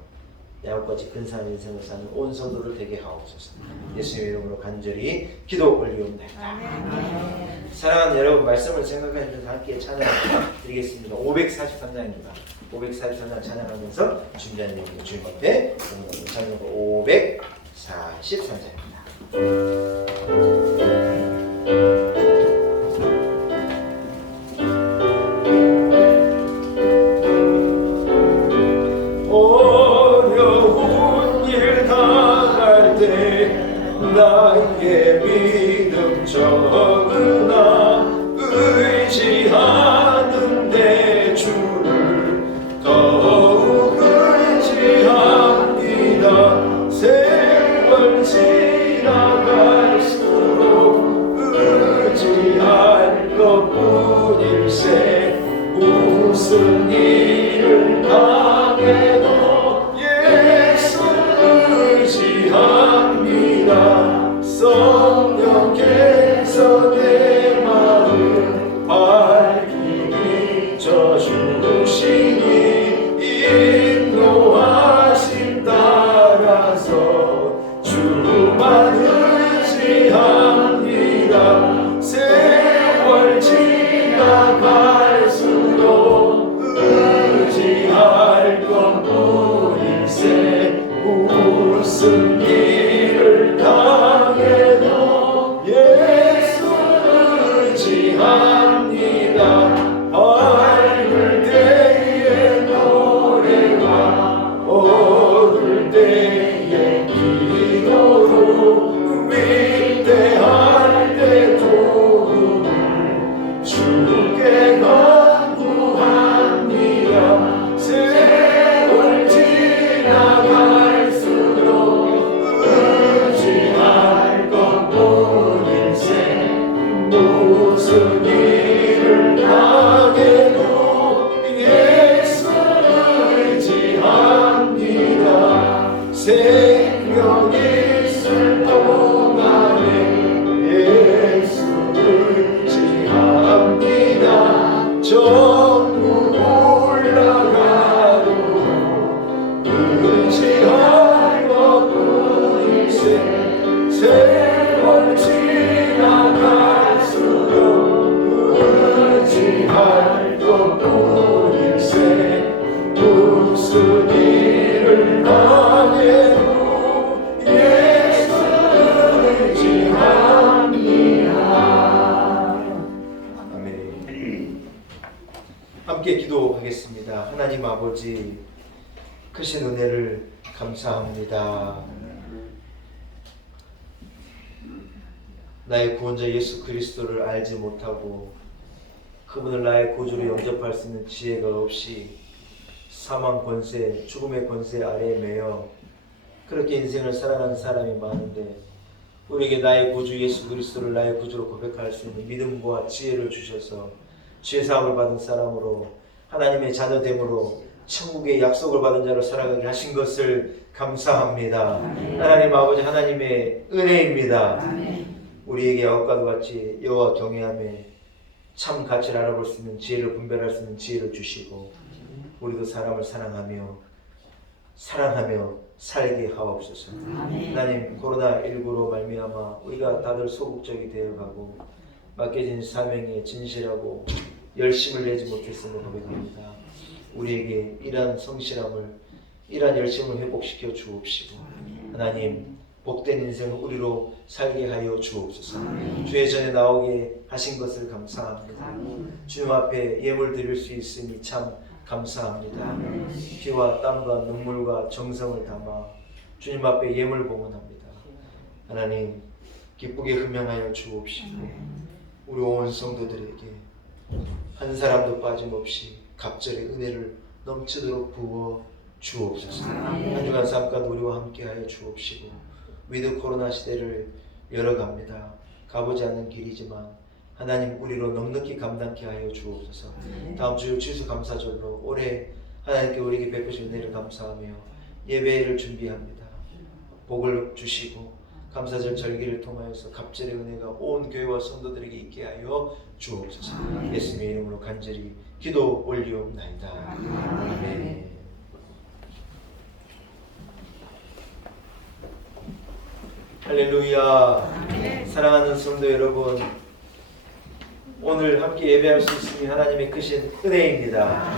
야곱같이 근사한 인생을 사는 온 성도를 되게 하옵소서. 예수님의 이름으로 간절히 기도 올리옵나이다. 사랑하는 여러분, 말씀을 생각하시면서 함께 찬양 드리겠습니다. 543장입니다. 543장 찬양하면서 준비한 얘기 주님 앞에 찬양 543장입니다. 나의 믿음 적으나 의지하는 내 주를 더욱 의지합니다. 세월 지나갈수록 의지할 것뿐일세. 무슨 일을 당해도 예수 무슨 일을 당해도 예수를 의지합니다. 밝을 때의 노래와 어두울 때의 기도로 위대할 때 도움을 주께 간구합니다. 세월 지나갈수록 의지할 것뿐일세. 무슨 일을 당해도 예수를 의지합니다. 생명 있을 동안에 예수를 의지합니다. 전국 올라가도 의지할 것뿐일세. 세월 지나갈수록 의지할 것뿐일세. 무슨 일을 당해도 예수를 의지합니다. 아멘. 함께 기도하겠습니다. 하나님 아버지, 크신 은혜를 감사합니다. 나의 구원자 예수 그리스도를 알지 못하고 그분을 나의 구주로 영접할 수 있는 지혜가 없이 사망 권세, 죽음의 권세 아래에 매여 그렇게 인생을 살아가는 사람이 많은데, 우리에게 나의 구주 예수 그리스도를 나의 구주로 고백할 수 있는 믿음과 지혜를 주셔서 죄 사함을 받은 사람으로, 하나님의 자녀됨으로 천국의 약속을 받은 자로 살아가게 하신 것을 감사합니다. 하나님 아버지, 하나님의 은혜입니다. 우리에게 아까도 같이 여호와 경외함에 참 가치를 알아볼 수 있는 지혜를 분별할 수 있는 지혜를 주시고, 우리도 사람을 사랑하며 살게 하옵소서. 하나님, 코로나19로 말미암아 우리가 다들 소극적이 되어가고 맡겨진 사명에 진실하고 열심을 내지 못했음을 고백합니다. 우리에게 이러한 성실함을, 이러한 열심을 회복시켜 주옵시고, 하나님 복된 인생을 우리로 살게 하여 주옵소서. 주의 전에 나오게 하신 것을 감사합니다. 주님 앞에 예물 드릴 수 있으니 참 감사합니다. 피와 땀과 눈물과 정성을 담아 주님 앞에 예물 봉헌합니다. 하나님, 기쁘게 흠양하여 주옵시고, 우리 온 성도들에게 한 사람도 빠짐없이 갑절의 은혜를 넘치도록 부어 주옵소서. 한 주간 삶 가운데 우리와 함께하여 주옵시고, 위드 코로나 시대를 열어갑니다. 가보지 않는 길이지만 하나님, 우리로 넉넉히 감당케 하여 주옵소서. 다음 주 추수감사절로 올해 하나님께 우리에게 베푸신 은혜를 감사하며 예배를 준비합니다. 복을 주시고 감사절 절기를 통하여서 갑절의 은혜가 온 교회와 성도들에게 있게 하여 주옵소서. 예수님의 이름으로 간절히 기도 올리옵나이다. 아멘. 할렐루야. 사랑하는 성도 여러분, 오늘 함께 예배할 수 있음이 하나님의 크신 은혜입니다.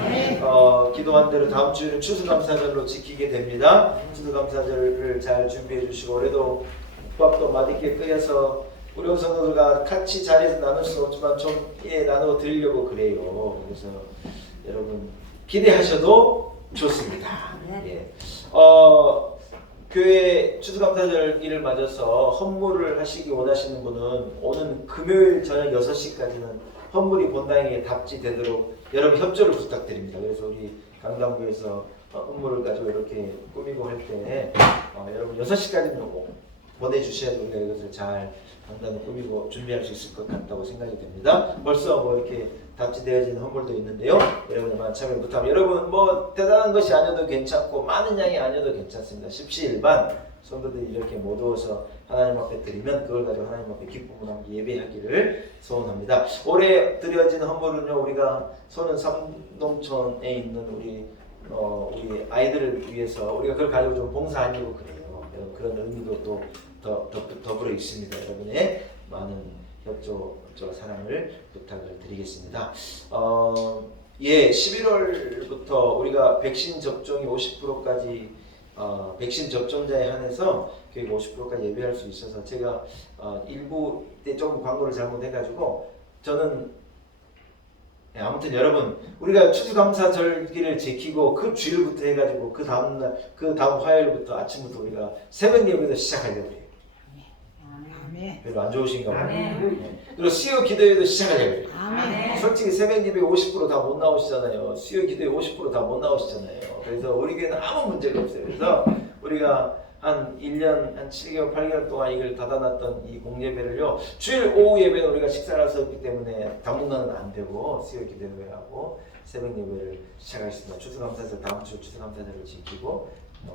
기도한 대로 다음 주는 추수감사절로 지키게 됩니다. 추수감사절을 잘 준비해 주시고, 올해도 국밥도 맛있게 끓여서 우리 성도들과 같이 자리에서 나눌 수 없지만 좀 나눠 드리려고 그래요. 그래서 여러분 기대하셔도 좋습니다. 예. 교회 추수감사절기를 맞아서 헌물을 하시기 원하시는 분은 오는 금요일 저녁 6시까지는 헌물이 본당에 답지되도록 여러분 협조를 부탁드립니다. 그래서 우리 강남구에서 헌물을 가지고 이렇게 꾸미고 할 때 여러분 6시까지는 보내주셔야 우리가 이것을 잘 강단을 꾸미고 준비할 수 있을 것 같다고 생각이 됩니다. 벌써 뭐 이렇게 답지되어진 헌물도 있는데요. 여러분의 많은 참여 부탁합니다. 여러분 뭐 대단한 것이 아니어도 괜찮고 많은 양이 아니어도 괜찮습니다. 십시일반 성도들이 이렇게 모두어서 하나님 앞에 드리면 그걸 가지고 하나님 앞에 기쁨으로 함께 예배하기를 소원합니다. 올해 드려진 헌물은요, 우리가 소는 삼동촌에 있는 우리 아이들을 위해서 우리가 그걸 가지고 좀 봉사하려고 그래요. 그런 의미도 또 더불어 있습니다. 여러분의 많은 협조와 사랑을 부탁을 드리겠습니다. 11월부터 우리가 백신 접종이 50%까지 백신 접종자에 한해서 교육 50%까지 예배할 수 있어서 제가 일부 때 조금 광고를 잘못해가지고 저는 아무튼 여러분 우리가 추수감사절기를 지키고 그 주일부터 해가지고 그 다음날 그 다음 화요일부터 아침부터 우리가 새벽 예배도 시작하려고 해요. 아멘. 별로 안 좋으신가 봐요. 아멘. 네. 그리고 수요 기도회도 시작하려고 해요. 아멘. 솔직히 새벽 예배 50% 다 못 나오시잖아요. 수요 기도회 50% 다 못 나오시잖아요. 그래서 우리 교회는 아무 문제가 없어요. 그래서 우리가 한 1년, 한 7개월, 8개월 동안 이걸 닫아놨던 이 공예배를요, 주일 오후 예배는 우리가 식사를 할 수 없기 때문에 당분간은 안 되고, 수요 기도회하고 새벽 예배를 시작하겠습니다. 추수감사절, 다음 주 추수감사절을 지키고,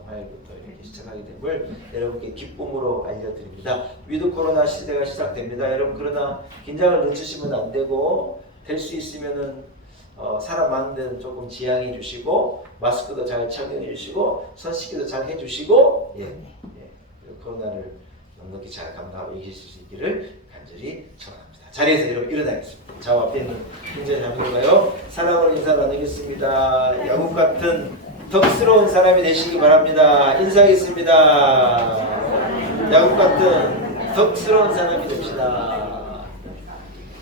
화요일부터 이렇게 시작하게 됨을 여러분께 기쁨으로 알려드립니다. 위드 코로나 시대가 시작됩니다. 여러분, 그러나 긴장을 늦추시면 안 되고, 될 수 있으면은 사람 많은 데는 조금 지양해 주시고 마스크도 잘 착용해 주시고 손 씻기도 잘 해주시고 코로나를 넉넉히 잘 감당하고 이기실 수 있기를 간절히 축원합니다. 자리에서 여러분 일어나겠습니다. 저 앞에 있는 굉장히 자매들과요 사랑으로 인사 나누겠습니다. 야곱 같은 덕스러운 사람이 되시기 바랍니다. 인사하겠습니다. 야곱 같은 덕스러운 사람이 됩시다.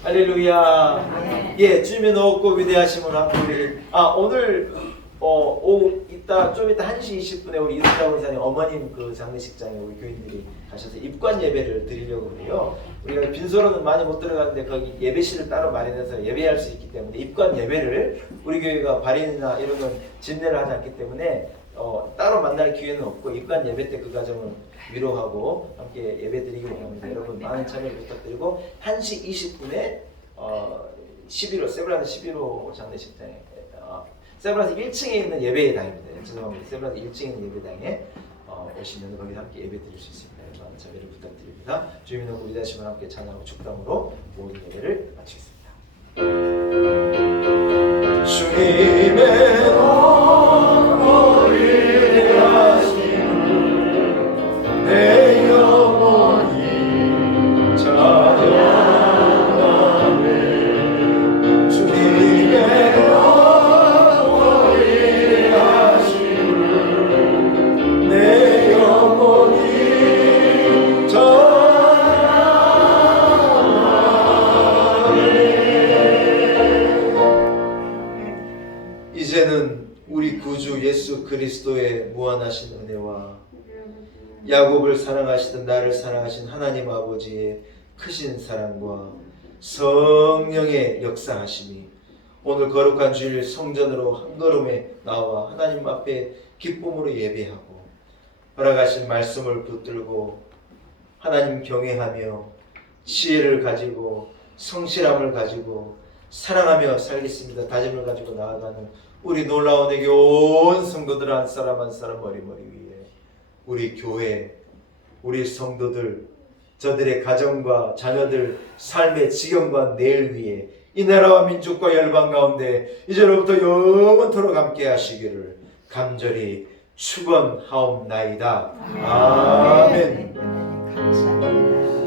할렐루야. 예, 주님의 높고 위대하심을 한번 오늘 오후 좀 이따 1시 20분에 우리 이수자 원사님 어머님 그 장례식장에 우리 교인들이 가셔서 입관 예배를 드리려고 해요. 우리가 빈소로는 많이 못 들어가는데 거기 예배실을 따로 마련해서 예배할 수 있기 때문에 입관 예배를 우리 교회가 발인이나 이런 건 진례를 하지 않기 때문에 따로 만날 기회는 없고 입관 예배 때 그 과정을 위로하고 함께 예배 드리기 원합니다. 여러분 많은 참여 부탁드리고 1시 20분에 11호 세브란스 11호 장례식장에 세브란스 1층에 있는 예배당입니다. 죄송합니다. 세브란스 1층에 있는 예배당에 오시면 거기 함께 예배 드릴 수 있습니다. 많은 참여를 부탁드립니다. 주님의 높고 위대하심을 함께 찬양하고 축담으로 모든 예배를 마치겠습니다. 주님의 높고 위대하심을 내 영혼이 찬양하네. 주님의 높고 위대하심을 내 영혼이 찬양하네. 이제는 우리 구주 예수 그리스도의 무한하신 은혜와 야곱을 사랑하시던 나를 사랑하신 하나님 아버지의 크신 사랑과 성령의 역사하심이 오늘 거룩한 주일 성전으로 한 걸음에 나와 하나님 앞에 기쁨으로 예배하고 허락하신 말씀을 붙들고 하나님 경외하며 지혜를 가지고 성실함을 가지고 사랑하며 살겠습니다. 다짐을 가지고 나아가는 우리 놀라운 애교 온 성도들 한 사람 한 사람 머리머리 위에 우리 교회, 우리 성도들, 저들의 가정과 자녀들 삶의 지경과 내일 위에 이 나라와 민족과 열방 가운데 이제로부터 영원토록 함께 하시기를 간절히 축원하옵나이다. 아멘. 감사합니다.